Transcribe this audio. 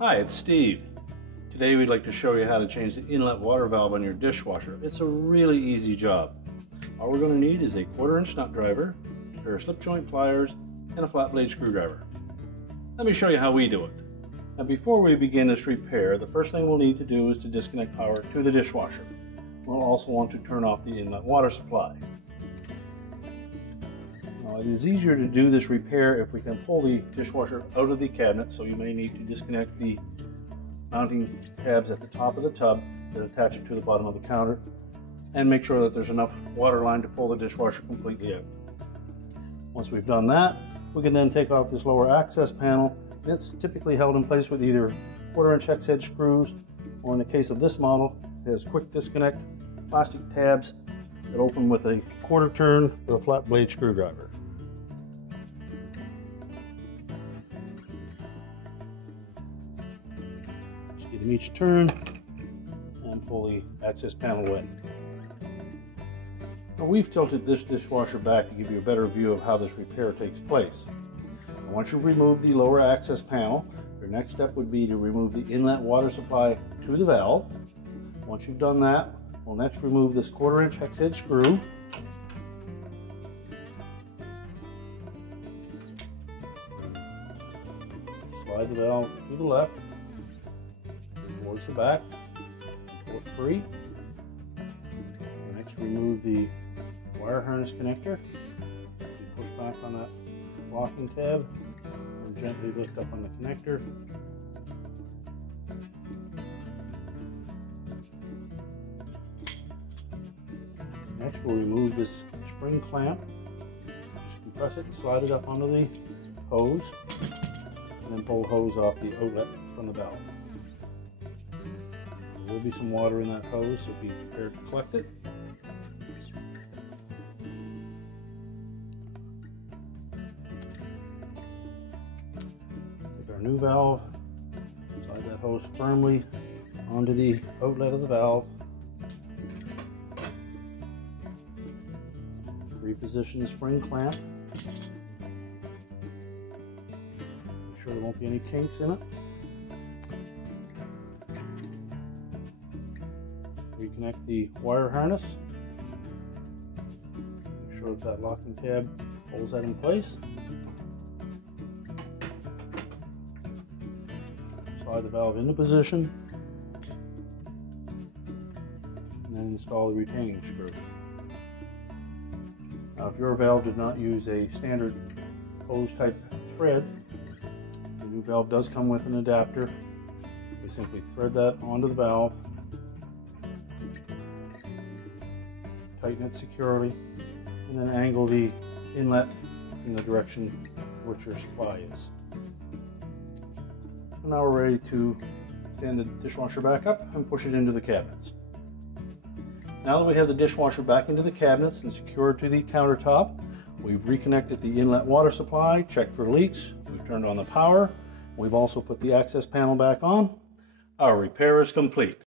Hi, it's Steve. Today we'd like to show you how to change the inlet water valve on your dishwasher. It's a really easy job. All we're going to need is a 1/4" nut driver, a pair of slip joint pliers, and a flat blade screwdriver. Let me show you how we do it. Now before we begin this repair, the first thing we'll need to do is to disconnect power to the dishwasher. We'll also want to turn off the inlet water supply. Now, it is easier to do this repair if we can pull the dishwasher out of the cabinet, so you may need to disconnect the mounting tabs at the top of the tub that attach it to the bottom of the counter, and make sure that there's enough water line to pull the dishwasher completely out. Once we've done that, we can then take off this lower access panel. It's typically held in place with either 1/4" hex head screws, or in the case of this model, it has quick disconnect plastic tabs that open with a 1/4 turn with a flat blade screwdriver. Just give them each turn and pull the access panel away. Now, we've tilted this dishwasher back to give you a better view of how this repair takes place. Once you've removed the lower access panel, your next step would be to remove the inlet water supply to the valve. Once you've done that, we'll next remove this 1/4" hex head screw. Slide the valve to the left, towards the back, pull it free. Next, remove the wire harness connector. Push back on that locking tab and gently lift up on the connector. Next, we'll remove this spring clamp. Just compress it and slide it up onto the hose, and then pull the hose off the outlet from the valve. There will be some water in that hose, so be prepared to collect it. Take our new valve, slide that hose firmly onto the outlet of the valve. Reposition the spring clamp. Make sure there won't be any kinks in it. Reconnect the wire harness. Make sure that locking tab holds that in place. Slide the valve into position, and then install the retaining screw. Now, if your valve did not use a standard hose type thread, the new valve does come with an adapter. We simply thread that onto the valve, tighten it securely, and then angle the inlet in the direction which your supply is. And now we're ready to stand the dishwasher back up and push it into the cabinets. Now that we have the dishwasher back into the cabinets and secured to the countertop, we've reconnected the inlet water supply, checked for leaks, we've turned on the power, we've also put the access panel back on. Our repair is complete.